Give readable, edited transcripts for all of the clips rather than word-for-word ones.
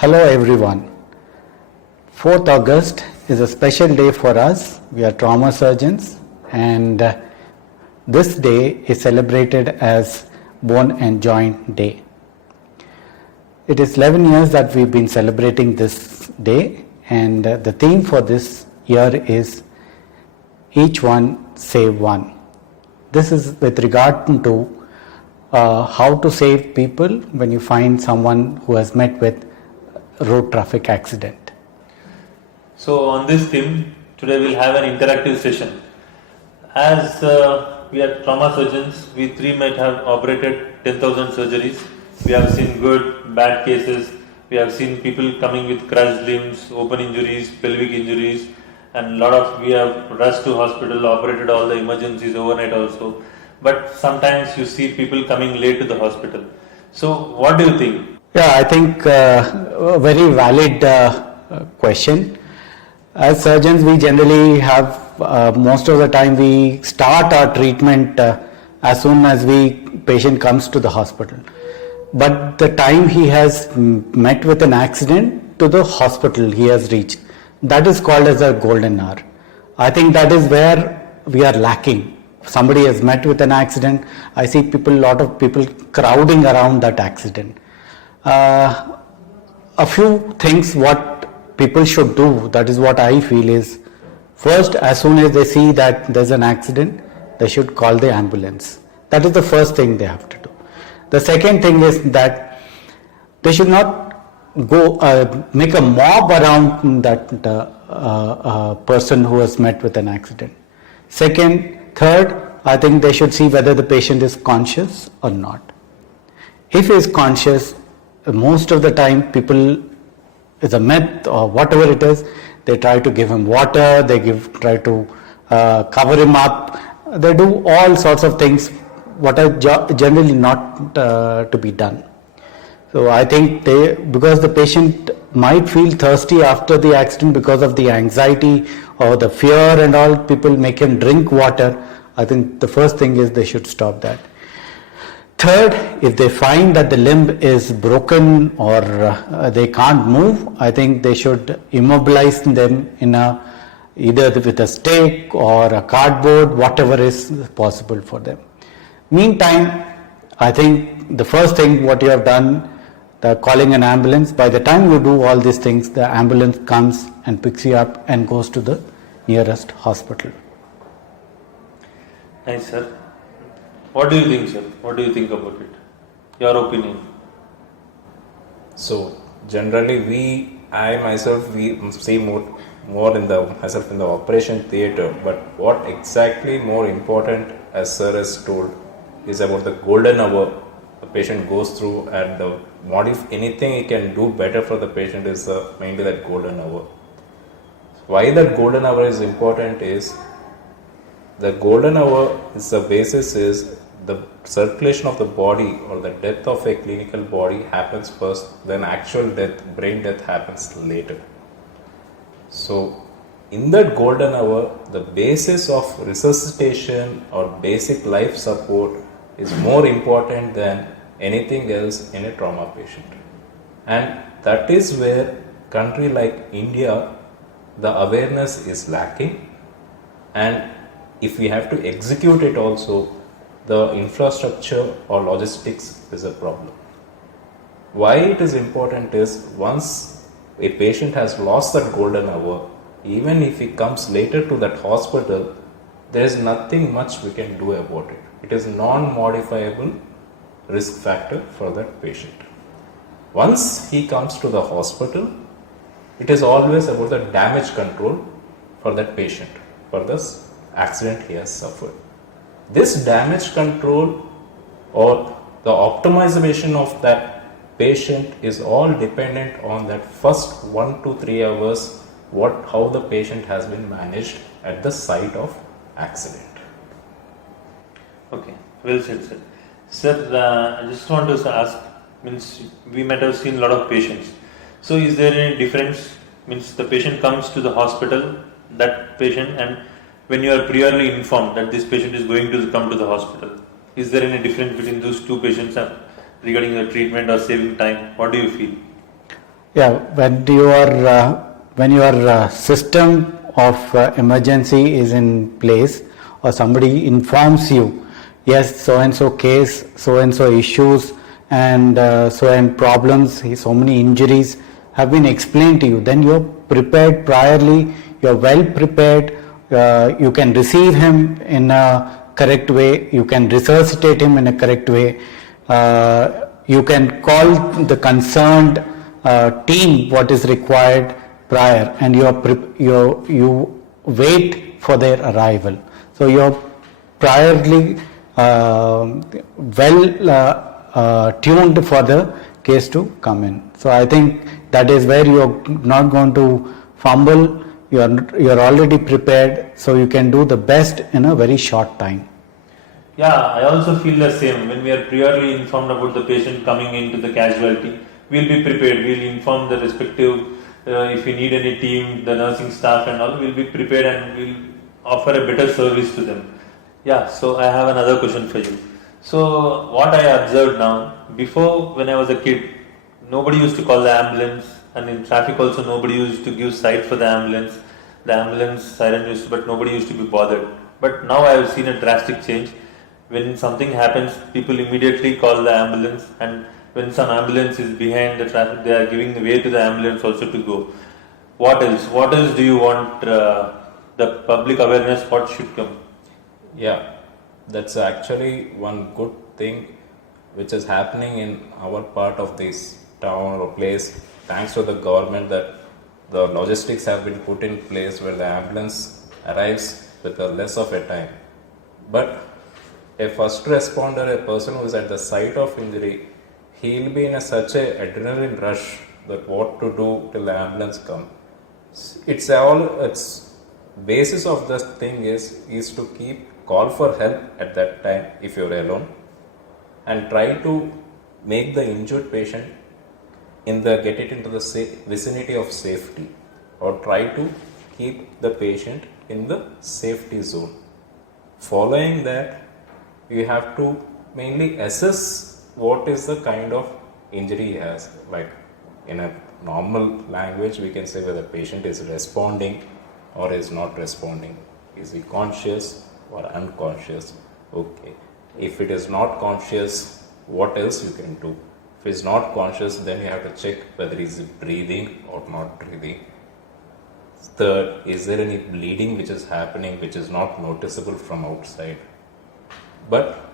Hello everyone. 4th August is a special day for us. We are trauma surgeons and this day is celebrated as Bone and Joint Day. It is 11 years that we've been celebrating this day, and the theme for this year is Each One Save One. This is with regard to how to save people when you find someone who has met with road traffic accident. So on this theme, today we'll have an interactive session. As we are trauma surgeons, we three might have operated 10,000 surgeries. We have seen good, bad cases. We have seen people coming with crushed limbs, open injuries, pelvic injuries, and we have rushed to hospital, operated all the emergencies overnight also. But sometimes you see people coming late to the hospital. So what do you think? Yeah, I think a very valid question. As surgeons, we generally have most of the time we start our treatment as soon as patient comes to the hospital. But the time he has met with an accident to the hospital he has reached, that is called as a golden hour. I think that is where we are lacking. Somebody has met with an accident. I see lot of people crowding around that accident. A few things what people should do, that is what I feel is, first, as soon as they see that there's an accident, they should call the ambulance. That is the first thing they have to do. The second thing is that they should not go make a mob around that person who has met with an accident. Third, I think they should see whether the patient is conscious or not. If he is conscious, most of the time people, it's a myth or whatever it is, they try to give him water, try to cover him up, they do all sorts of things what are generally not to be done. So I think because the patient might feel thirsty after the accident because of the anxiety or the fear and all, people make him drink water. I think the first thing is they should stop that. Third, if they find that the limb is broken or they can't move, I think they should immobilize them in either with a stake or a cardboard, whatever is possible for them. Meantime, I think the first thing what you have done, calling an ambulance, by the time you do all these things, the ambulance comes and picks you up and goes to the nearest hospital. Nice, sir. What do you think, sir? What do you think about it? Your opinion? So generally, I myself see more in the operation theatre. But what exactly more important, as sir has told, is about the golden hour the patient goes through, and if anything he can do better for the patient is mainly that golden hour. Why that golden hour is important is, the golden hour is the basis is the circulation of the body or the death of a clinical body happens first, then actual death, brain death happens later. So in that golden hour, the basis of resuscitation or basic life support is more important than anything else in a trauma patient. And that is where country like India, the awareness is lacking, and if we have to execute it also, the infrastructure or logistics is a problem. Why it is important is, once a patient has lost that golden hour, even if he comes later to that hospital, there is nothing much we can do about it. It is non-modifiable risk factor for that patient. Once he comes to the hospital, it is always about the damage control for that patient, for this accident he has suffered. This damage control or the optimization of that patient is all dependent on that first 1 to 3 hours, how the patient has been managed at the site of accident. Okay, well said, sir. Sir, I just want to ask, we might have seen a lot of patients. So is there any difference? The patient comes to the hospital, that patient, and when you are priorly informed that this patient is going to come to the hospital, is there any difference between those two patients regarding the treatment or saving time? What do you feel? Yeah, when your system of emergency is in place, or somebody informs you, yes, so and so case, so and so issues, and so and problems, so many injuries have been explained to you, then you're prepared priorly, you're well prepared, you can receive him in a correct way, you can resuscitate him in a correct way, you can call the concerned team what is required prior, and you wait for their arrival. So you're priorly tuned for the case to come in. So I think that is where you're not going to fumble. You're already prepared, so you can do the best in a very short time. Yeah, I also feel the same. When we are priorly informed about the patient coming into the casualty, we'll be prepared. We'll inform the respective, if we need any team, the nursing staff and all, we'll be prepared and we'll offer a better service to them. Yeah, so I have another question for you. So what I observed now, before when I was a kid, nobody used to call the ambulance, and in traffic also nobody used to give sight for the ambulance. The ambulance siren used to, but nobody used to be bothered. But now I have seen a drastic change. When something happens, people immediately call the ambulance, and when some ambulance is behind the traffic, they are giving the way to the ambulance also to go. What else? What else do you want the public awareness? What should come? Yeah, that's actually one good thing which is happening in our part of this town or place, thanks to the government, that the logistics have been put in place where the ambulance arrives with a less of a time. But a first responder, a person who is at the site of injury, he will be in such a adrenaline rush that what to do till the ambulance comes. It's basis of this thing is to call for help at that time if you're alone, and try to make the injured patient get it into the vicinity of safety, or try to keep the patient in the safety zone. Following that, you have to mainly assess what is the kind of injury he has. Like in a normal language, we can say whether the patient is responding or is not responding. Is he conscious or unconscious? Okay. If it is not conscious, what else you can do? If he is not conscious, then you have to check whether he is breathing or not breathing. Third, is there any bleeding which is happening which is not noticeable from outside? But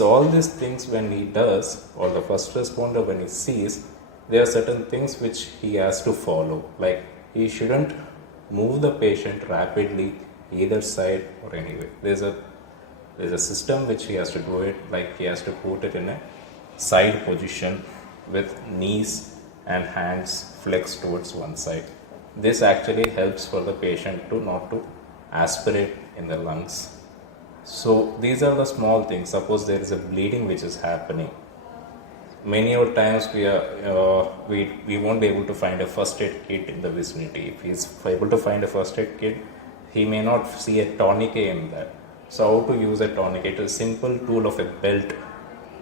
all these things when he does, or the first responder when he sees, there are certain things which he has to follow. Like he shouldn't move the patient rapidly either side or anyway. There's a system which he has to do it, like he has to put it in a side position with knees and hands flexed towards one side. This actually helps for the patient not to aspirate in the lungs. So these are the small things. Suppose there is a bleeding which is happening. Many of times we won't be able to find a first aid kit in the vicinity. If he is able to find a first aid kit, he may not see a tourniquet in that. So how to use a tourniquet? It's a simple tool of a belt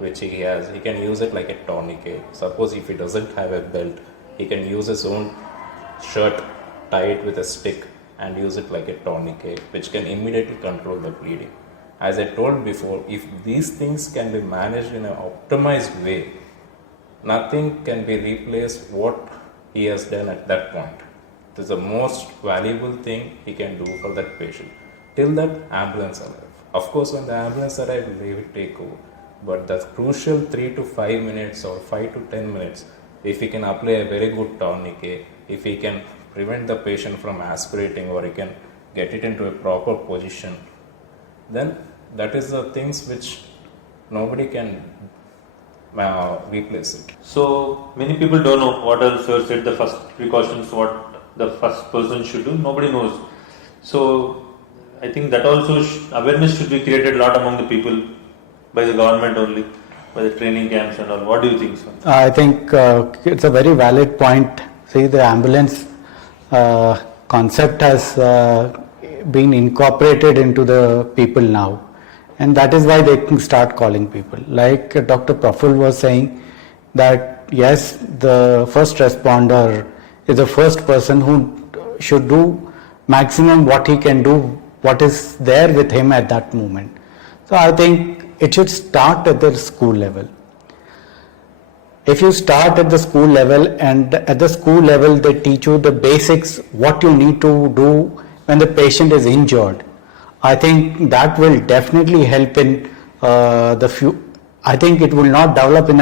which he has. He can use it like a tourniquet. Suppose if he doesn't have a belt, he can use his own shirt, tie it with a stick and use it like a tourniquet, which can immediately control the bleeding. As I told before, if these things can be managed in an optimized way, nothing can be replaced what he has done at that point. It is the most valuable thing he can do for that patient. Till that ambulance arrives. Of course, when the ambulance arrives, they will take over. But the crucial 3 to 5 minutes or 5 to 10 minutes, if he can apply a very good tourniquet, if he can prevent the patient from aspirating, or he can get it into a proper position, then that is the things which nobody can replace it. So many people don't know what else sir said, the first precautions, what the first person should do. Nobody knows. So I think that also awareness should be created a lot among the people by the government only, by the training camps and all. What do you think, sir? I think it's a very valid point. See, the ambulance concept has been incorporated into the people now, and that is why they can start calling people. Like Dr. Praful was saying, that yes, the first responder is the first person who should do maximum what he can do, what is there with him at that moment. So I think it should start at the school level. If you start at the school level, and at the school level they teach you the basics, what you need to do when the patient is injured, I think that will definitely help in I think it will not develop in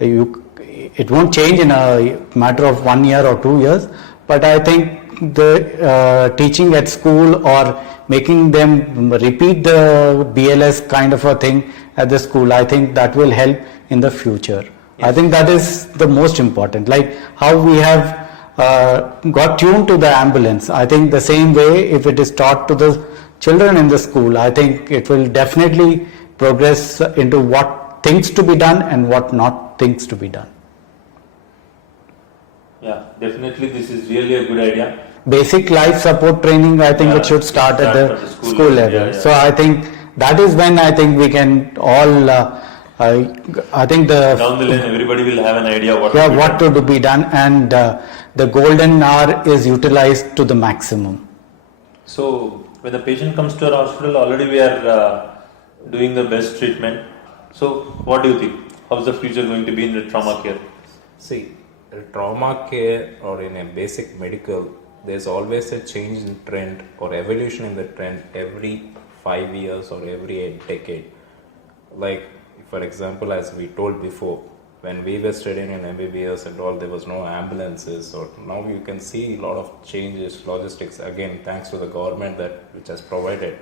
it won't change in a matter of 1 year or 2 years, but I think the teaching at school or making them repeat the BLS kind of a thing at the school, I think that will help in the future. Yes. I think that is the most important, like how we have got tuned to the ambulance. I think the same way, if it is taught to the children in the school, I think it will definitely progress into what things to be done and what not things to be done. Yeah, definitely this is really a good idea. Basic life support training, I think it should start at the school level. Yeah. So I think that is when I think we can all, I think down the line everybody will have an idea what to be done, and the golden hour is utilized to the maximum. So when the patient comes to our hospital, already we are doing the best treatment. So what do you think? How's the future going to be in the trauma care? See, trauma care or in a basic medical, there's always a change in trend or evolution in the trend every 5 years or every decade. Like, for example, as we told before, when we were studying in MBBS and all, there was no ambulances, or now you can see a lot of changes, logistics, again, thanks to the government which has provided.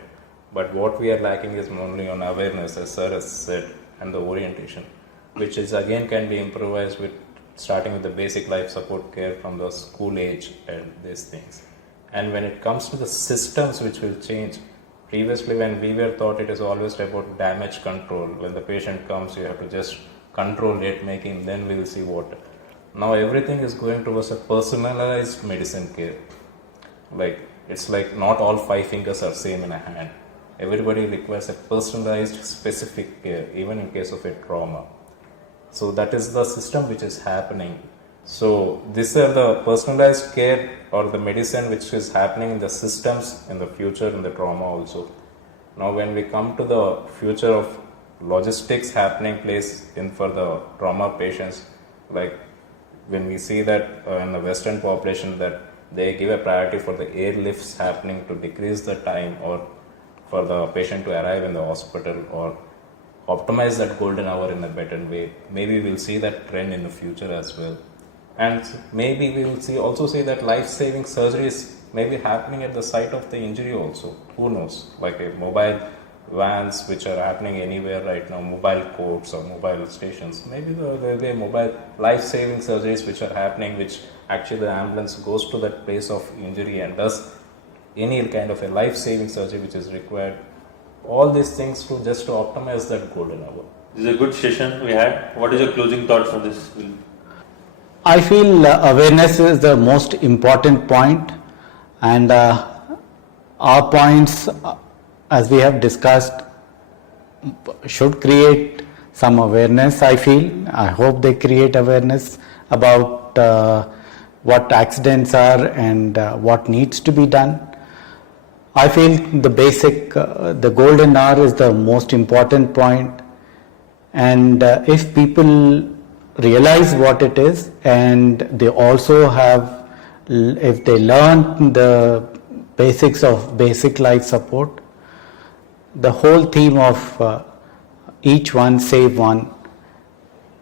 But what we are lacking is only on awareness, as sir has said, and the orientation, which is again can be improvised with starting with the basic life support care from the school age and these things. And when it comes to the systems which will change, previously when we were taught, it is always about damage control. When the patient comes, you have to just control it, making, then we will see what. Now everything is going towards a personalized medicine care. Like, it's like not all 5 fingers are same in a hand. Everybody requires a personalized, specific care, even in case of a trauma. So that is the system which is happening. So these are the personalized care or the medicine which is happening in the systems in the future in the trauma also. Now when we come to the future of logistics happening place in for the trauma patients, like when we see that in the Western population that they give a priority for the airlifts happening to decrease the time or for the patient to arrive in the hospital or optimize that golden hour in a better way. Maybe we'll see that trend in the future as well. And maybe we will also see that life-saving surgeries may be happening at the site of the injury also. Who knows? Like a mobile vans which are happening anywhere right now, mobile courts or mobile stations. Maybe there will be mobile life-saving surgeries which are happening, which actually the ambulance goes to that place of injury and does any kind of a life-saving surgery which is required. All these things to optimize that golden hour. This is a good session we had. What is your closing thoughts on this? I feel awareness is the most important point, and our points, as we have discussed, should create some awareness. I hope they create awareness about what accidents are and what needs to be done. I feel the golden hour is the most important point, and if people realize what it is, and they also if they learn the basics of basic life support, the whole theme of each one save one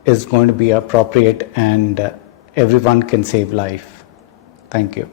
is going to be appropriate, and everyone can save life. Thank you.